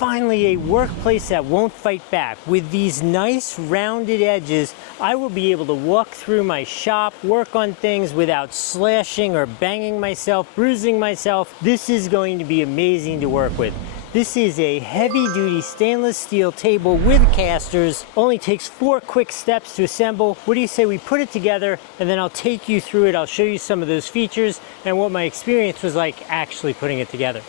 finally a workplace that won't fight back. With these nice rounded edges, I will be able to walk through my shop, work on things without slashing or banging myself, bruising myself. This is going to be amazing to work with. This is a heavy-duty stainless steel table with casters. Only takes 4 quick steps to assemble. What do you say we put it together and then I'll take you through it. I'll show you some of those features and what my experience was like actually putting it together.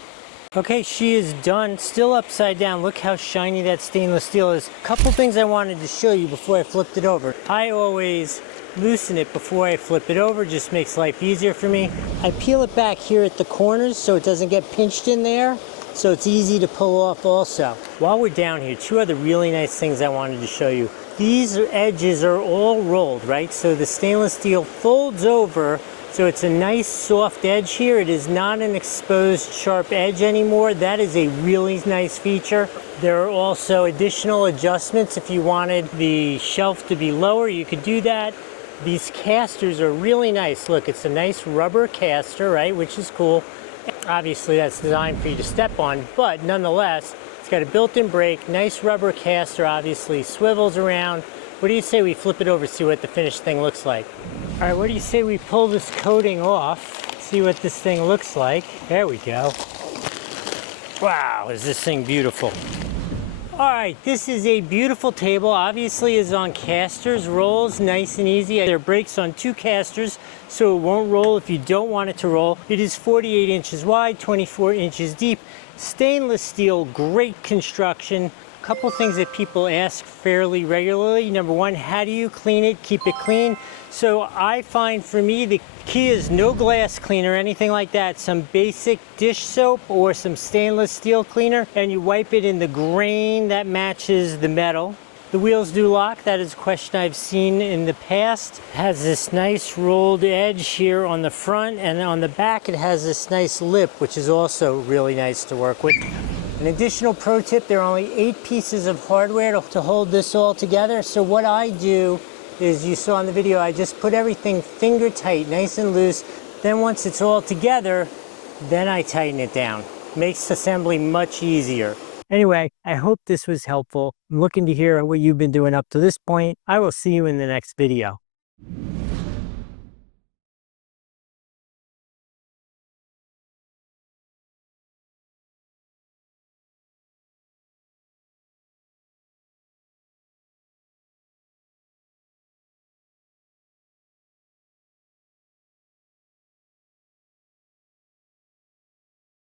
Okay, she is done, still upside down. Look how shiny that stainless steel is. A couple things I wanted to show you before I flipped it over. I always loosen it before I flip it over, just makes life easier for me. I peel it back here at the corners so it doesn't get pinched in there, so it's easy to pull off also. While we're down here, 2 other really nice things I wanted to show you. These edges are all rolled, right? So the stainless steel folds over, so it's a nice soft edge here. It is not an exposed sharp edge anymore. That is a really nice feature. There are also additional adjustments. If you wanted the shelf to be lower, you could do that. These casters are really nice. Look, it's a nice rubber caster, right? Which is cool. Obviously that's designed for you to step on, but nonetheless, it's got a built-in brake, nice rubber caster, obviously swivels around. What do you say we flip it over, see what the finished thing looks like? All right, what do you say we pull this coating off, see what this thing looks like? There we go. Wow, is this thing beautiful. All right, this is a beautiful table. Obviously is on casters, rolls nice and easy. There are brakes on 2 casters, so it won't roll if you don't want it to roll. It is 48 inches wide, 24 inches deep. Stainless steel, great construction. A couple things that people ask fairly regularly. Number 1, how do you clean it, keep it clean? So I find for me the key is no glass cleaner, anything like that. Some basic dish soap or some stainless steel cleaner, and you wipe it in the grain that matches the metal. The wheels do lock. That is a question I've seen in the past. It has this nice rolled edge here on the front, and on the back it has this nice lip, which is also really nice to work with. An additional pro tip, there are only 8 pieces of hardware to hold this all together. So what I do is, you saw in the video, I just put everything finger tight, nice and loose. Then once it's all together, then I tighten it down. Makes assembly much easier. Anyway, I hope this was helpful. I'm looking to hear what you've been doing up to this point. I will see you in the next video.